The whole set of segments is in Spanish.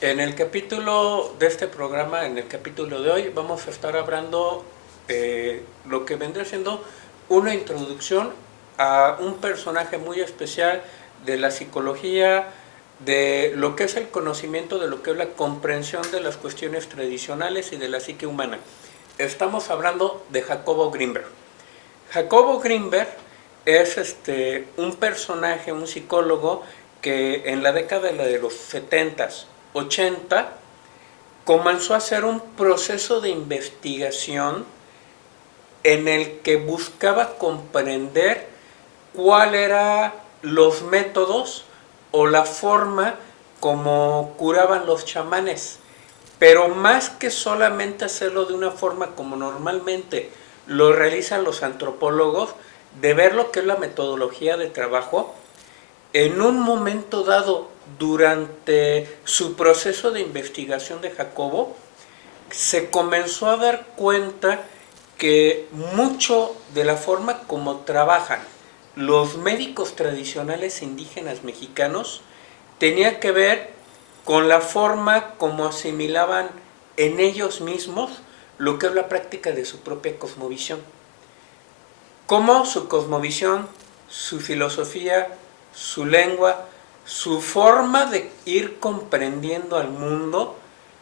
En el capítulo de este programa, en el capítulo de hoy, vamos a estar hablando lo que vendría siendo una introducción a un personaje muy especial de la psicología, de lo que es el conocimiento, de lo que es la comprensión de las cuestiones tradicionales y de la psique humana. Estamos hablando de Jacobo Grinberg. Jacobo Grinberg es un personaje, un psicólogo que en la década de los 70s, 80 comenzó a hacer un proceso de investigación en el que buscaba comprender cuál eran los métodos o la forma como curaban los chamanes. Pero más que solamente hacerlo de una forma como normalmente lo realizan los antropólogos, de ver lo que es la metodología de trabajo, en un momento dado, durante su proceso de investigación de Jacobo, se comenzó a dar cuenta que mucho de la forma como trabajan los médicos tradicionales indígenas mexicanos tenía que ver con la forma como asimilaban en ellos mismos lo que es la práctica de su propia cosmovisión. Cómo su cosmovisión, su filosofía, su lengua, su forma de ir comprendiendo al mundo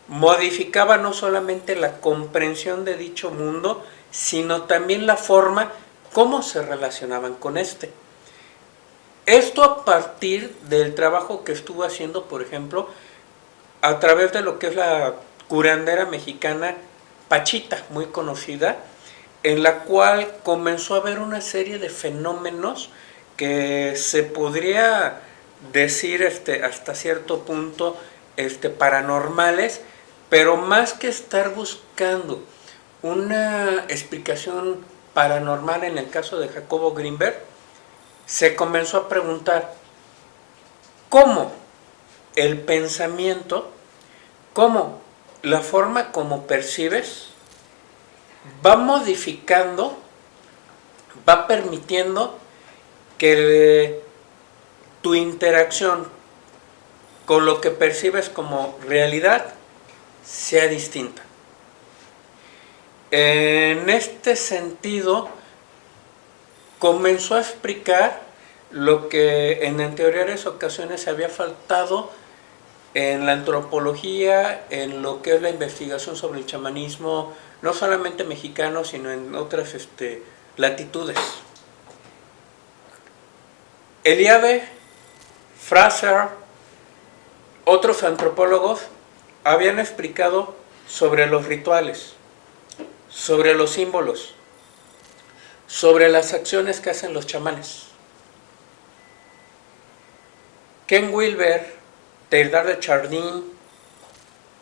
modificaba no solamente la comprensión de dicho mundo, sino también la forma cómo se relacionaban con este. Esto a partir del trabajo que estuvo haciendo, por ejemplo, a través de lo que es la curandera mexicana Pachita, muy conocida, en la cual comenzó a haber una serie de fenómenos que se podría decir hasta cierto punto paranormales, pero más que estar buscando una explicación paranormal en el caso de Jacobo Grinberg, se comenzó a preguntar cómo el pensamiento, cómo la forma como percibes va modificando, va permitiendo que tu interacción con lo que percibes como realidad sea distinta. En este sentido, comenzó a explicar lo que en anteriores ocasiones había faltado en la antropología, en lo que es la investigación sobre el chamanismo, no solamente mexicano, sino en otras latitudes. Eliade, Fraser, otros antropólogos habían explicado sobre los rituales, sobre los símbolos, sobre las acciones que hacen los chamanes. Ken Wilber, Teilhard de Chardin,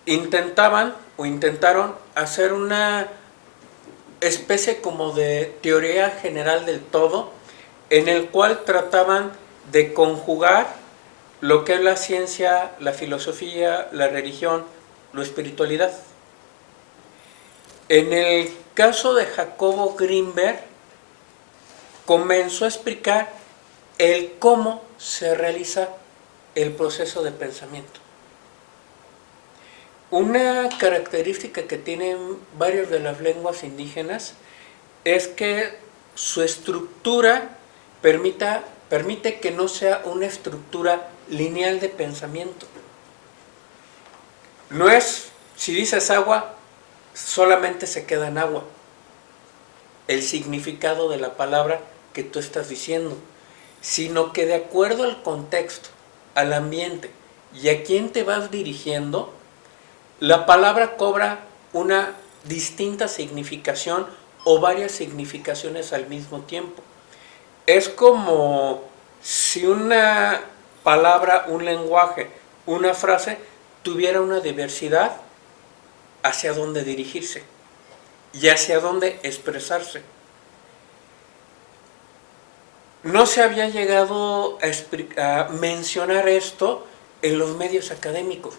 intentaron hacer una especie como de teoría general del todo, en el cual trataban de conjugar lo que es la ciencia, la filosofía, la religión, la espiritualidad. En el caso de Jacobo Grinberg, comenzó a explicar el cómo se realiza el proceso de pensamiento. Una característica que tienen varias de las lenguas indígenas es que su estructura permite que no sea una estructura lineal de pensamiento. No es, si dices agua, solamente se queda en agua. El significado de la palabra que tú estás diciendo, sino que de acuerdo al contexto, al ambiente y a quién te vas dirigiendo, la palabra cobra una distinta significación o varias significaciones al mismo tiempo. Es como si una palabra, un lenguaje, una frase tuviera una diversidad hacia dónde dirigirse y hacia dónde expresarse. No se había llegado a mencionar esto en los medios académicos.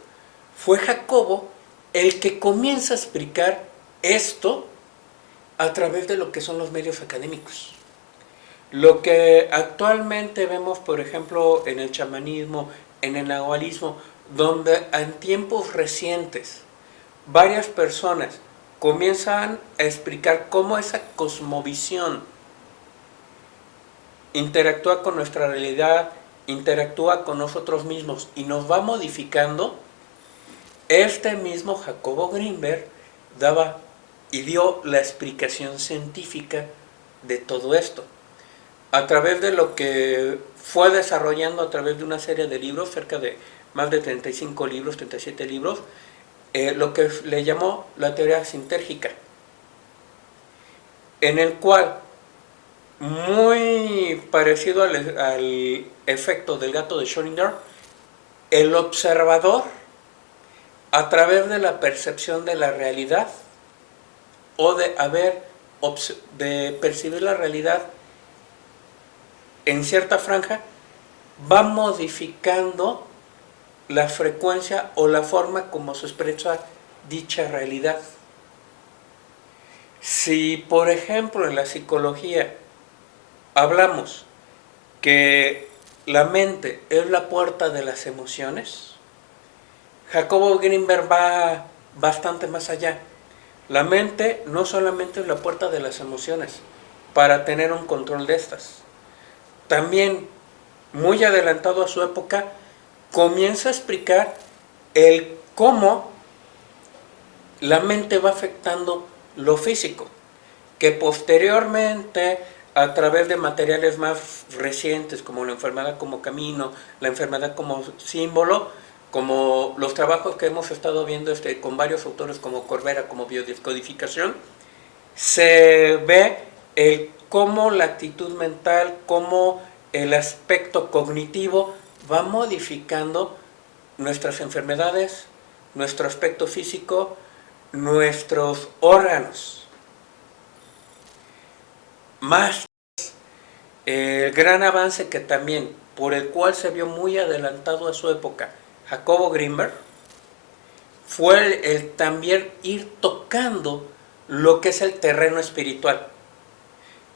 Fue Jacobo el que comienza a explicar esto a través de lo que son los medios académicos. Lo que actualmente vemos, por ejemplo, en el chamanismo, en el nahualismo donde en tiempos recientes varias personas comienzan a explicar cómo esa cosmovisión interactúa con nuestra realidad, interactúa con nosotros mismos y nos va modificando, este mismo Jacobo Greenberg daba y dio la explicación científica de todo esto, a través de lo que fue desarrollando a través de una serie de libros, cerca de más de 35 libros, 37 libros, lo que le llamó la teoría sintérgica, en el cual, muy parecido al efecto del gato de Schrödinger, el observador, a través de la percepción de la realidad, o de percibir la realidad en cierta franja, va modificando la frecuencia o la forma como se expresa dicha realidad. Si, por ejemplo, en la psicología hablamos que la mente es la puerta de las emociones, Jacobo Greenberg va bastante más allá. La mente no solamente es la puerta de las emociones para tener un control de estas. También, muy adelantado a su época, comienza a explicar el cómo la mente va afectando lo físico, que posteriormente, a través de materiales más recientes como la enfermedad como camino, la enfermedad como símbolo, como los trabajos que hemos estado viendo con varios autores como Corbera, como biodescodificación, se ve cómo la actitud mental, cómo el aspecto cognitivo va modificando nuestras enfermedades, nuestro aspecto físico, nuestros órganos. Más el gran avance que también, por el cual se vio muy adelantado a su época, Jacobo Greenberg, fue el también ir tocando lo que es el terreno espiritual.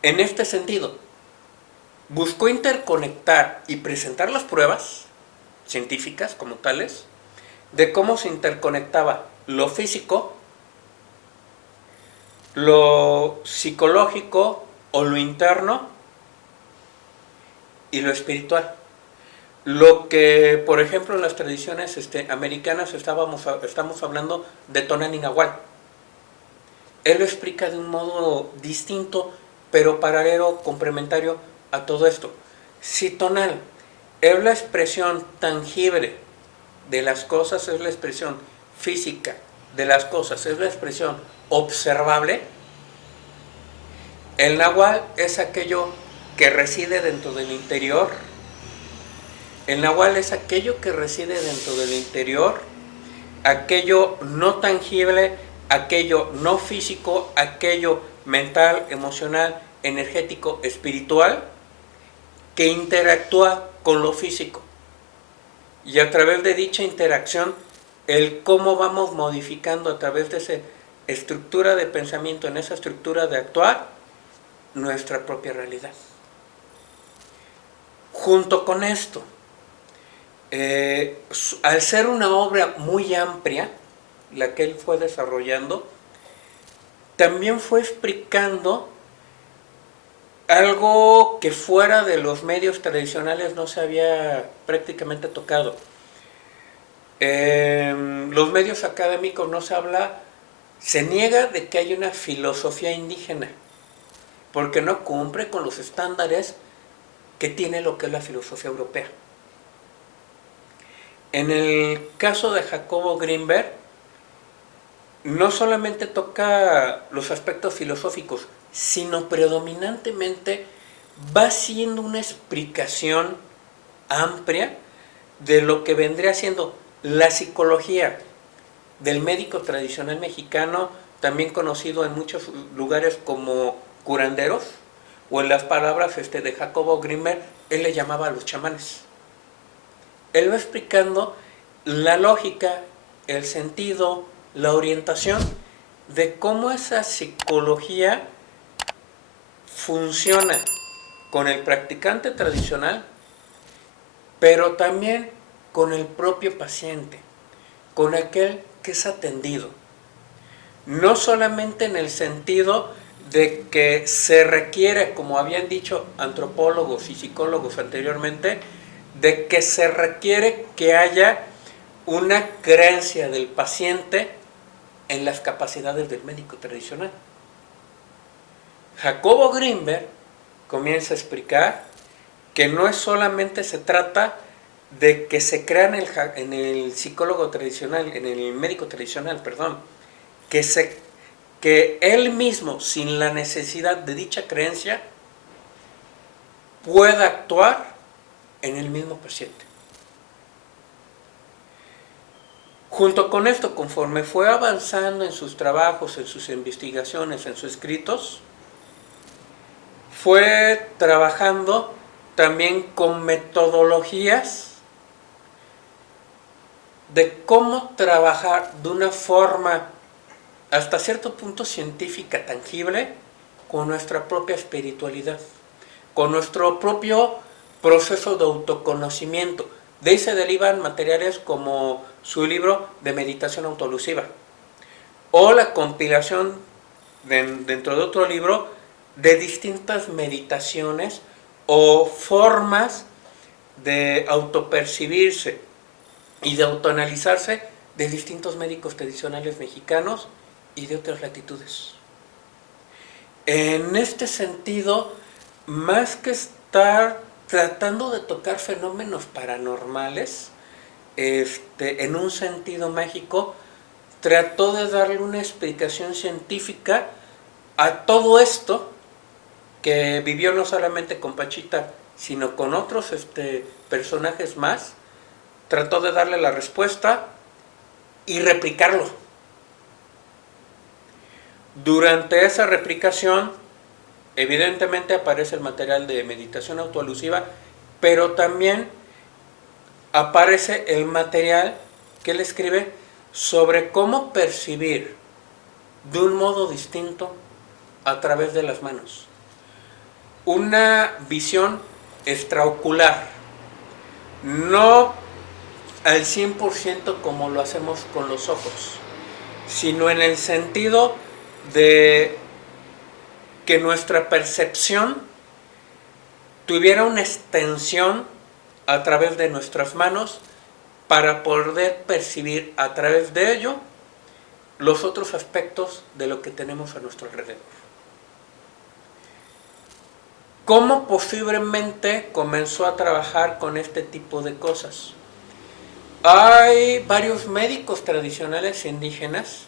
En este sentido, buscó interconectar y presentar las pruebas científicas como tales de cómo se interconectaba lo físico, lo psicológico o lo interno y lo espiritual. Lo que, por ejemplo, en las tradiciones americanas estamos hablando de Tonal y Nahual. Él lo explica de un modo distinto, pero paralelo, complementario a todo esto. Si Tonal es la expresión tangible de las cosas, es la expresión física de las cosas, es la expresión observable, el Nahual es aquello que reside dentro del interior. El Nahual es aquello que reside dentro del interior, aquello no tangible, aquello no físico, aquello mental, emocional, energético, espiritual, que interactúa con lo físico. Y a través de dicha interacción, el cómo vamos modificando a través de esa estructura de pensamiento, en esa estructura de actuar, nuestra propia realidad. Junto con esto, al ser una obra muy amplia, la que él fue desarrollando, también fue explicando algo que fuera de los medios tradicionales no se había prácticamente tocado. Los medios académicos no se habla, se niega de que hay una filosofía indígena, porque no cumple con los estándares que tiene lo que es la filosofía europea. En el caso de Jacobo Greenberg, no solamente toca los aspectos filosóficos, sino predominantemente va siendo una explicación amplia de lo que vendría siendo la psicología del médico tradicional mexicano, también conocido en muchos lugares como curanderos, o en las palabras de Jacobo Greenberg, él le llamaba a los chamanes. Él va explicando la lógica, el sentido, la orientación de cómo esa psicología funciona con el practicante tradicional, pero también con el propio paciente, con aquel que es atendido. No solamente en el sentido de que se requiere, como habían dicho antropólogos y psicólogos anteriormente, de que se requiere que haya una creencia del paciente en las capacidades del médico tradicional. Jacobo Grinberg comienza a explicar que no es solamente se trata de que se crea en el psicólogo tradicional, en el médico tradicional, perdón, que él mismo, sin la necesidad de dicha creencia, pueda actuar en el mismo paciente. Junto con esto, conforme fue avanzando en sus trabajos, en sus investigaciones, en sus escritos, fue trabajando también con metodologías de cómo trabajar de una forma hasta cierto punto científica, tangible, con nuestra propia espiritualidad, con nuestro propio proceso de autoconocimiento. De ahí se derivan materiales como su libro de meditación autoelusiva o la compilación dentro de otro libro de distintas meditaciones o formas de autopercibirse y de autoanalizarse de distintos médicos tradicionales mexicanos y de otras latitudes. En este sentido, más que estar tratando de tocar fenómenos paranormales, en un sentido mágico, trató de darle una explicación científica a todo esto que vivió no solamente con Pachita, sino con otros personajes más. Trató de darle la respuesta y replicarlo. Durante esa replicación, evidentemente aparece el material de meditación autoelusiva, pero también aparece el material que él escribe sobre cómo percibir de un modo distinto a través de las manos. Una visión extraocular, no al 100% como lo hacemos con los ojos, sino en el sentido de que nuestra percepción tuviera una extensión a través de nuestras manos para poder percibir a través de ello los otros aspectos de lo que tenemos a nuestro alrededor. ¿Cómo posiblemente comenzó a trabajar con este tipo de cosas? Hay varios médicos tradicionales indígenas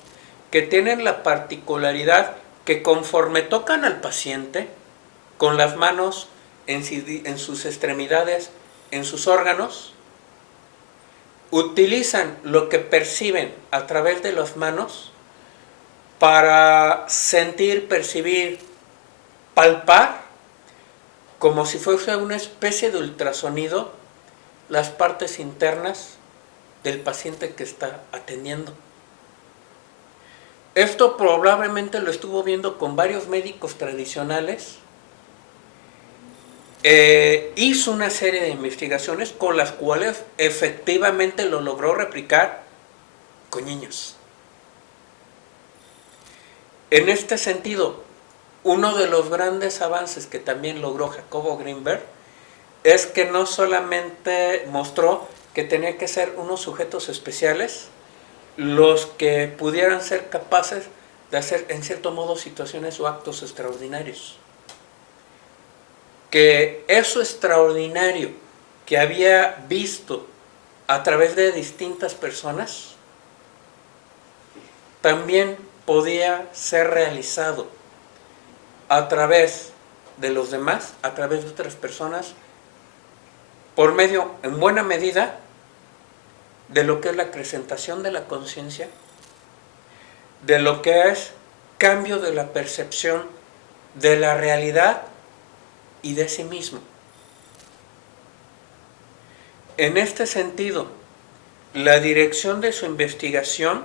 que tienen la particularidad que conforme tocan al paciente con las manos en sus extremidades, en sus órganos, utilizan lo que perciben a través de las manos para sentir, percibir, palpar, como si fuese una especie de ultrasonido, las partes internas del paciente que está atendiendo. Esto probablemente lo estuvo viendo con varios médicos tradicionales. Hizo una serie de investigaciones con las cuales efectivamente lo logró replicar con niños. En este sentido, uno de los grandes avances que también logró Jacobo Grinberg es que no solamente mostró que tenía que ser unos sujetos especiales los que pudieran ser capaces de hacer en cierto modo situaciones o actos extraordinarios. Que eso extraordinario que había visto a través de distintas personas también podía ser realizado a través de los demás, a través de otras personas, por medio, en buena medida, de lo que es la acrecentación de la conciencia, de lo que es cambio de la percepción de la realidad y de sí mismo. En este sentido, la dirección de su investigación,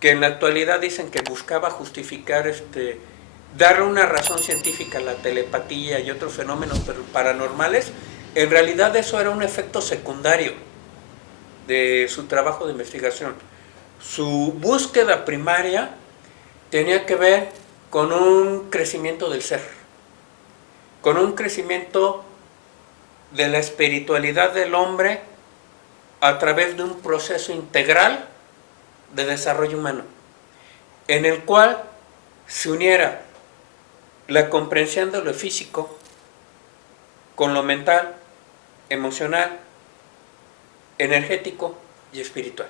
que en la actualidad dicen que buscaba justificar, darle una razón científica a la telepatía y otros fenómenos paranormales, En realidad eso era un efecto secundario de su trabajo de investigación. Su búsqueda primaria tenía que ver con un crecimiento del ser, con un crecimiento de la espiritualidad del hombre a través de un proceso integral de desarrollo humano, en el cual se uniera la comprensión de lo físico con lo mental, emocional, energético y espiritual.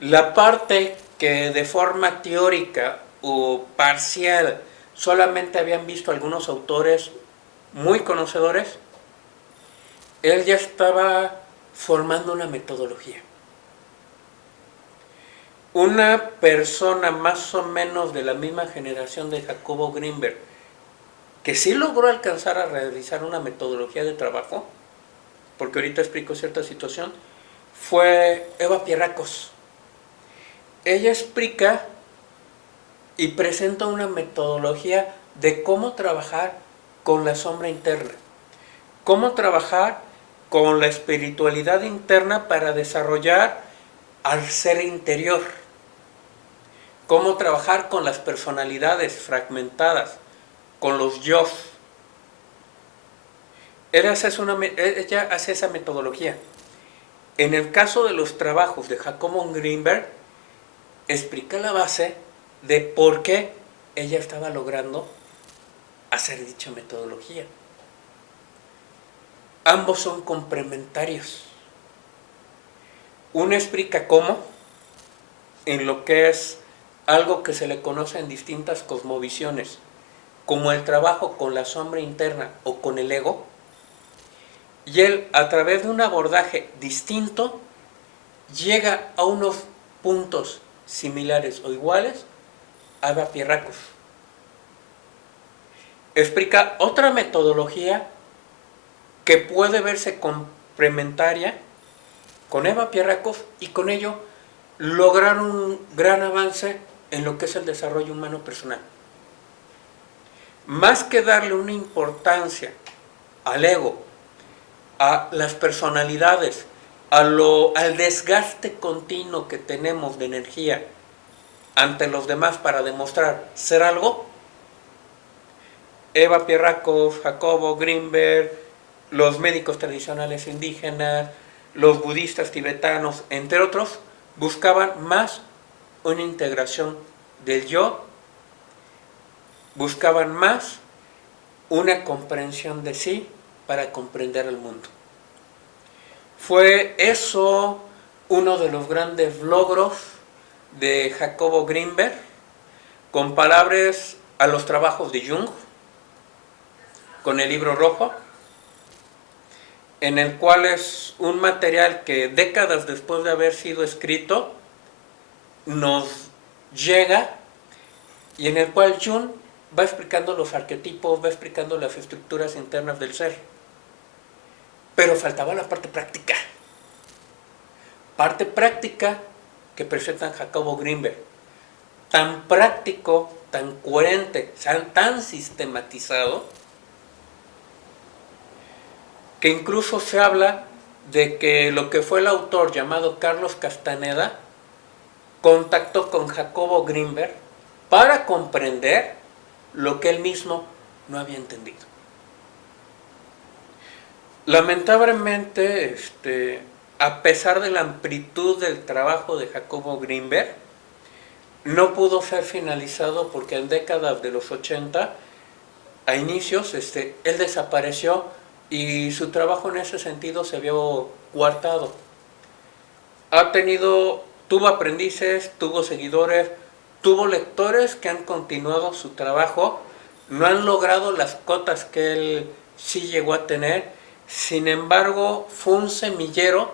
La parte que de forma teórica o parcial solamente habían visto algunos autores muy conocedores, él ya estaba formando una metodología. Una persona más o menos de la misma generación de Jacobo Grinberg, que sí logró alcanzar a realizar una metodología de trabajo, porque ahorita explico cierta situación, fue Eva Pierrakos. Ella explica y presenta una metodología de cómo trabajar con la sombra interna, cómo trabajar con la espiritualidad interna para desarrollar al ser interior, cómo trabajar con las personalidades fragmentadas, con los yo. Ella hace esa metodología. En el caso de los trabajos de Jacobo Grinberg, explica la base de por qué ella estaba logrando hacer dicha metodología. Ambos son complementarios. Uno explica cómo, en lo que es algo que se le conoce en distintas cosmovisiones, como el trabajo con la sombra interna o con el ego, y él, a través de un abordaje distinto, llega a unos puntos similares o iguales a Eva Pierrakos. Explica otra metodología que puede verse complementaria con Eva Pierrakos y con ello lograr un gran avance en lo que es el desarrollo humano personal. Más que darle una importancia al ego, a las personalidades, al desgaste continuo que tenemos de energía ante los demás para demostrar ser algo, Eva Pierrakos, Jacobo Grinberg, los médicos tradicionales indígenas, los budistas tibetanos, entre otros, buscaban más una integración del yo, buscaban más una comprensión de sí para comprender el mundo. Fue eso uno de los grandes logros de Jacobo Grinberg, con palabras a los trabajos de Jung, con el libro rojo, en el cual es un material que décadas después de haber sido escrito nos llega y en el cual Jung va explicando los arquetipos, va explicando las estructuras internas del ser. Pero faltaba la parte práctica que presenta Jacobo Grinberg. Tan práctico, tan coherente, tan sistematizado, que incluso se habla de que lo que fue el autor llamado Carlos Castaneda contactó con Jacobo Grinberg para comprender lo que él mismo no había entendido. Lamentablemente, a pesar de la amplitud del trabajo de Jacobo Grinberg, no pudo ser finalizado porque en décadas de los 80, a inicios, él desapareció y su trabajo en ese sentido se vio coartado. Tuvo aprendices, tuvo seguidores, tuvo lectores que han continuado su trabajo, no han logrado las cotas que él sí llegó a tener. Sin embargo, fue un semillero,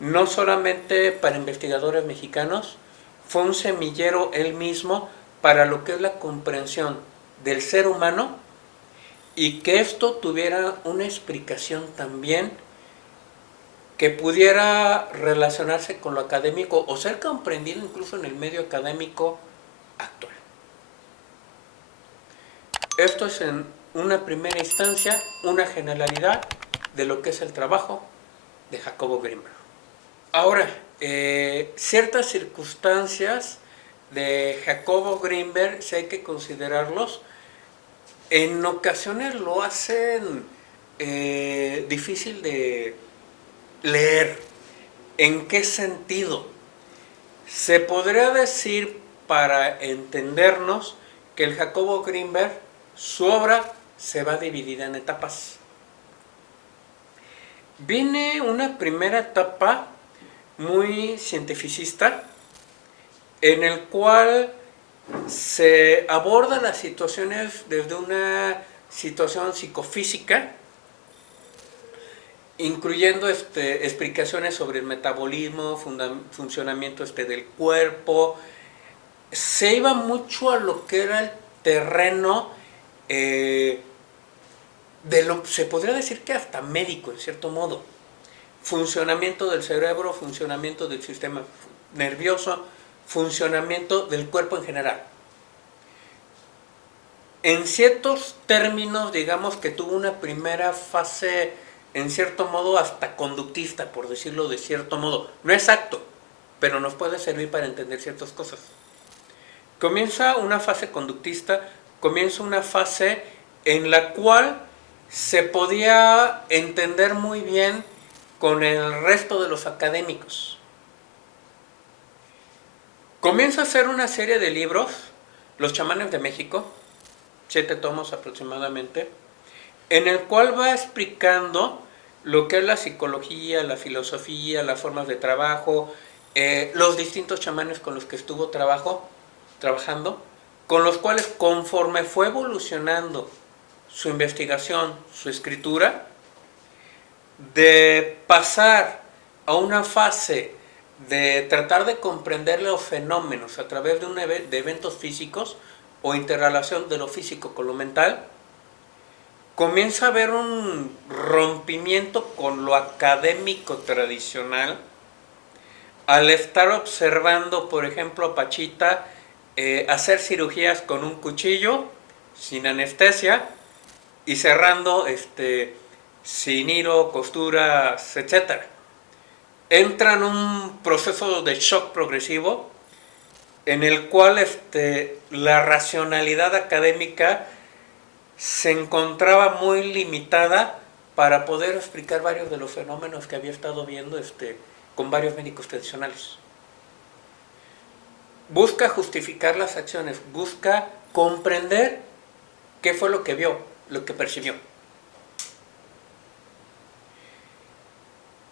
no solamente para investigadores mexicanos, fue un semillero él mismo para lo que es la comprensión del ser humano y que esto tuviera una explicación también que pudiera relacionarse con lo académico o ser comprendido incluso en el medio académico actual. Esto es en una primera instancia, una generalidad de lo que es el trabajo de Jacobo Grinberg. Ahora, ciertas circunstancias de Jacobo Grinberg, si hay que considerarlos, en ocasiones lo hacen difícil de leer. ¿En qué sentido? Se podría decir, para entendernos, que el Jacobo Grinberg, su obra se va dividida en etapas. Viene una primera etapa muy cientificista, en el cual se abordan las situaciones desde una situación psicofísica, incluyendo explicaciones sobre el metabolismo, funcionamiento del cuerpo. Se iba mucho a lo que era el terreno se podría decir que hasta médico, en cierto modo. Funcionamiento del cerebro, funcionamiento del sistema nervioso, funcionamiento del cuerpo en general. En ciertos términos, digamos que tuvo una primera fase, en cierto modo, hasta conductista, por decirlo de cierto modo. No exacto, pero nos puede servir para entender ciertas cosas. Comienza una fase conductista, comienza una fase en la cual se podía entender muy bien con el resto de los académicos. Comienza a hacer una serie de libros, Los chamanes de México, 7 tomos aproximadamente, en el cual va explicando lo que es la psicología, la filosofía, las formas de trabajo, los distintos chamanes con los que estuvo trabajando, con los cuales, conforme fue evolucionando su investigación, su escritura, de pasar a una fase de tratar de comprender los fenómenos a través de eventos físicos o interrelación de lo físico con lo mental, comienza a haber un rompimiento con lo académico tradicional al estar observando, por ejemplo, a Pachita hacer cirugías con un cuchillo, sin anestesia, y cerrando sin hilo, costuras, etc. Entra en un proceso de shock progresivo en el cual la racionalidad académica se encontraba muy limitada para poder explicar varios de los fenómenos que había estado viendo con varios médicos tradicionales. Busca justificar las acciones, busca comprender qué fue lo que vio, lo que percibió.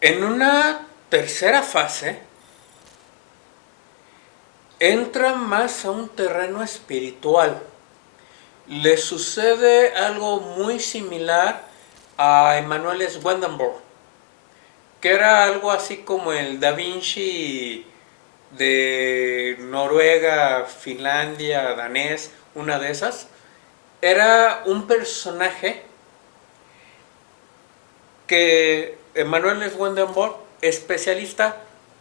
En una tercera fase, entra más a un terreno espiritual. Le sucede algo muy similar a Emanuel Swedenborg, que era algo así como el Da Vinci de Noruega, Finlandia, danés, una de esas. Era un personaje que Emanuel Swedenborg, especialista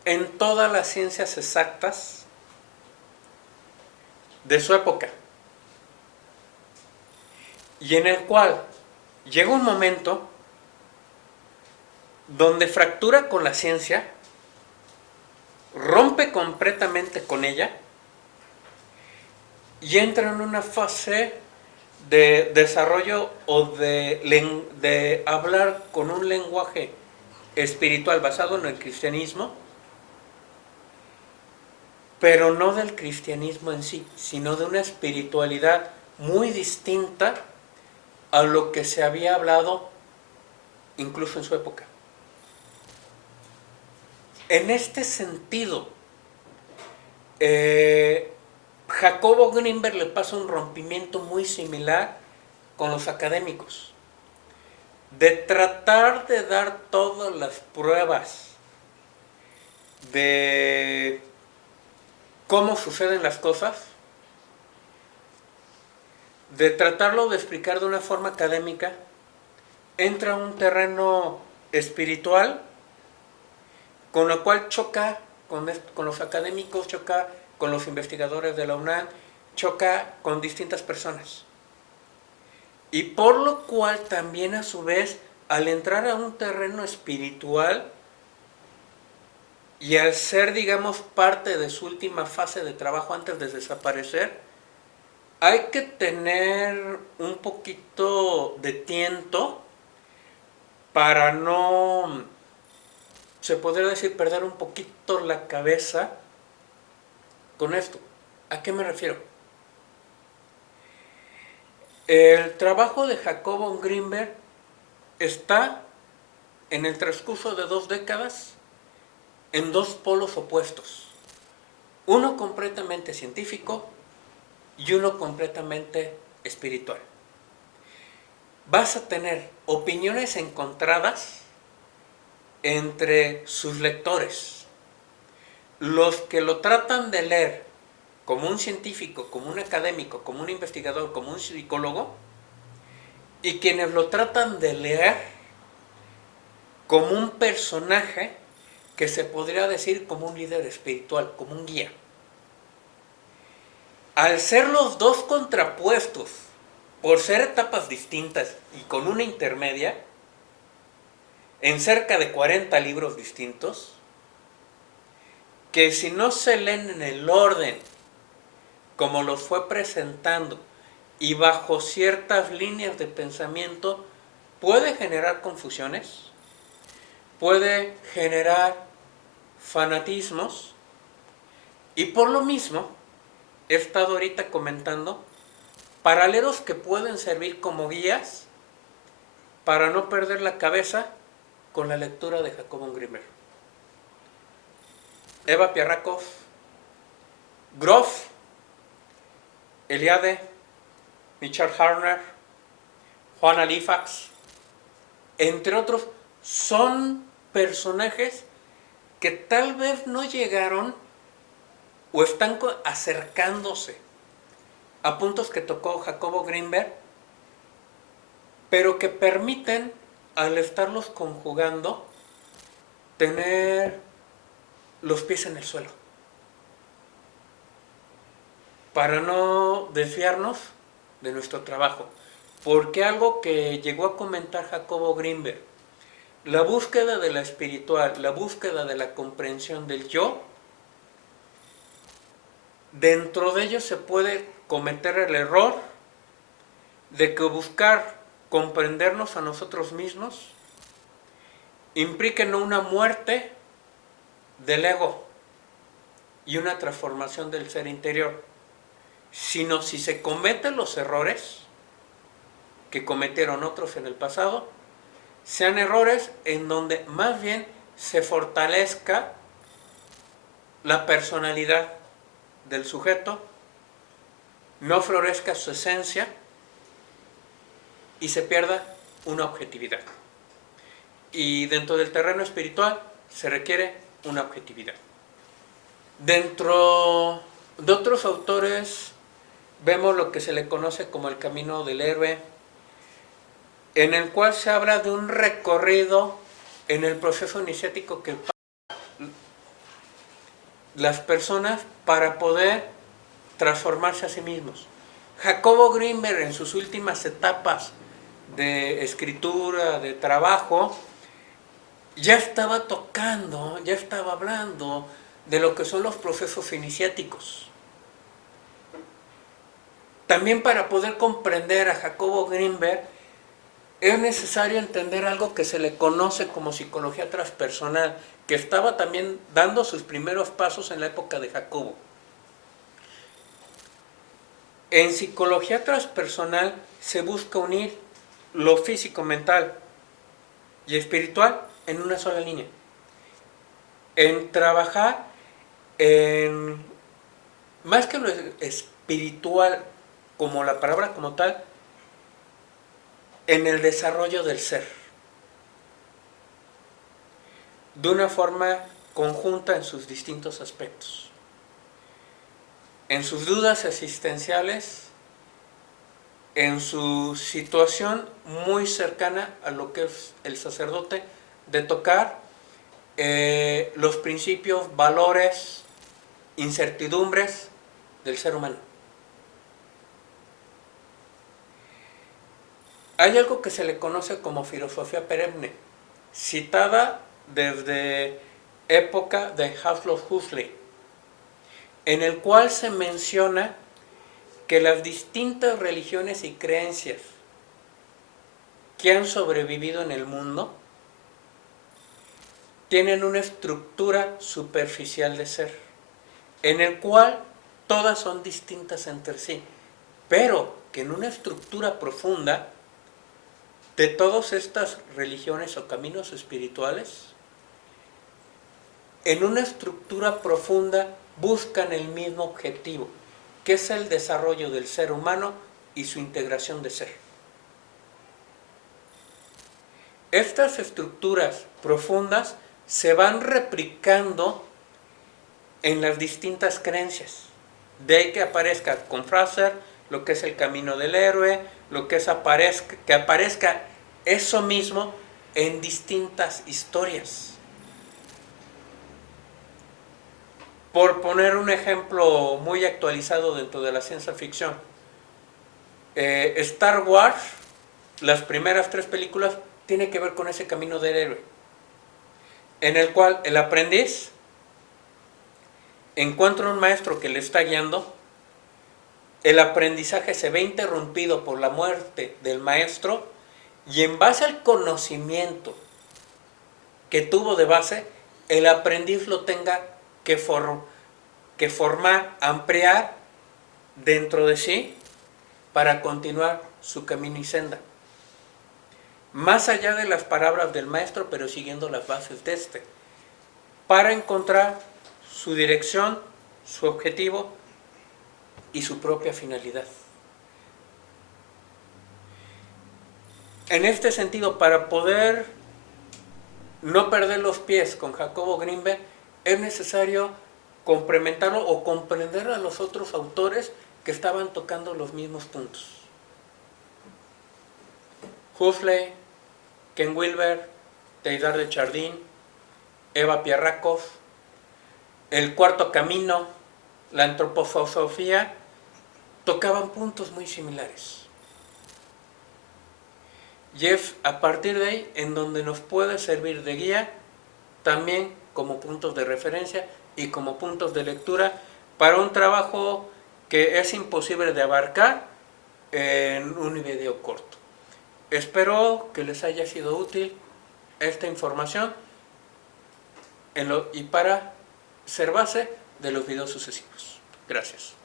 en todas las ciencias exactas de su época, y en el cual llega un momento donde fractura con la ciencia, rompe completamente con ella y entra en una fase de desarrollo o de hablar con un lenguaje espiritual basado en el cristianismo, pero no del cristianismo en sí, sino de una espiritualidad muy distinta a lo que se había hablado incluso en su época. En este sentido, Jacobo Grinberg le pasa un rompimiento muy similar con los académicos, de tratar de dar todas las pruebas de cómo suceden las cosas, de tratarlo de explicar de una forma académica, entra a un terreno espiritual, con lo cual choca con los académicos, choca con los investigadores de la UNAM, choca con distintas personas. Y por lo cual también a su vez, al entrar a un terreno espiritual y al ser, digamos, parte de su última fase de trabajo antes de desaparecer, hay que tener un poquito de tiento para no, se podría decir, perder un poquito la cabeza con esto. ¿A qué me refiero? El trabajo de Jacob von Grimberg está en el transcurso de 2 décadas en 2 polos opuestos. Uno completamente científico y uno completamente espiritual. Vas a tener opiniones encontradas entre sus lectores. Los que lo tratan de leer como un científico, como un académico, como un investigador, como un psicólogo, y quienes lo tratan de leer como un personaje que se podría decir como un líder espiritual, como un guía. Al ser los dos contrapuestos, por ser etapas distintas y con una intermedia, en cerca de 40 libros distintos, que si no se leen en el orden como los fue presentando y bajo ciertas líneas de pensamiento, puede generar confusiones, puede generar fanatismos, y por lo mismo he estado ahorita comentando paralelos que pueden servir como guías para no perder la cabeza con la lectura de Jacob von Grimberg. Eva Pierrakov, Grof, Eliade, Michal Harner, Juana Lifax, entre otros, son personajes que tal vez no llegaron o están acercándose a puntos que tocó Jacob von Grimberg, pero que permiten, al estarlos conjugando, tener los pies en el suelo, para no desviarnos de nuestro trabajo. Porque algo que llegó a comentar Jacob von Grimberg, la búsqueda de la espiritual, la búsqueda de la comprensión del yo, dentro de ello se puede cometer el error de que buscar comprendernos a nosotros mismos implique no una muerte del ego y una transformación del ser interior, sino si se cometen los errores que cometieron otros en el pasado, sean errores en donde más bien se fortalezca la personalidad del sujeto, no florezca su esencia y se pierda una objetividad. Y dentro del terreno espiritual se requiere una objetividad. Dentro de otros autores vemos lo que se le conoce como el camino del héroe, en el cual se habla de un recorrido en el proceso iniciático que las personas para poder transformarse a sí mismos. Jacob von Grimberg, en sus últimas etapas de escritura, de trabajo, ya estaba tocando, ya estaba hablando de lo que son los procesos iniciáticos. También para poder comprender a Jacob von Grimberg es necesario entender algo que se le conoce como psicología transpersonal, que estaba también dando sus primeros pasos en la época de Jacobo. En psicología transpersonal se busca unir lo físico, mental y espiritual en una sola línea. En trabajar en, más que lo espiritual como la palabra como tal, en el desarrollo del ser, de una forma conjunta en sus distintos aspectos. En sus dudas existenciales, en su situación muy cercana a lo que es el sacerdote, de tocar los principios, valores, incertidumbres del ser humano. hay algo que se le conoce como filosofía perenne, citada desde época de Aldous Huxley, en el cual se menciona que las distintas religiones y creencias que han sobrevivido en el mundo tienen una estructura superficial de ser, en el cual todas son distintas entre sí, pero que en una estructura profunda de todas estas religiones o caminos espirituales, en una estructura profunda buscan el mismo objetivo, que es el desarrollo del ser humano y su integración de ser. Estas estructuras profundas se van replicando en las distintas creencias. De ahí que aparezca con Fraser lo que es el camino del héroe, lo que es que aparezca eso mismo en distintas historias. Por poner un ejemplo muy actualizado dentro de la ciencia ficción, Star Wars, las primeras 3 películas, tiene que ver con ese camino del héroe, en el cual el aprendiz encuentra un maestro que le está guiando, el aprendizaje se ve interrumpido por la muerte del maestro, y en base al conocimiento que tuvo de base, el aprendiz lo tenga que formar, ampliar dentro de sí para continuar su camino y senda. Más allá de las palabras del maestro, pero siguiendo las bases de este, para encontrar su dirección, su objetivo y su propia finalidad. En este sentido, para poder no perder los pies con Jacobo Greenberg, es necesario complementarlo o comprender a los otros autores que estaban tocando los mismos puntos. Huxley, Ken Wilber, Teilhard de Chardin, Eva Pierrakos, el Cuarto Camino, la antroposofía, tocaban puntos muy similares. Y es a partir de ahí en donde nos puede servir de guía, también como puntos de referencia y como puntos de lectura para un trabajo que es imposible de abarcar en un video corto. Espero que les haya sido útil esta información y para ser base de los videos sucesivos. Gracias.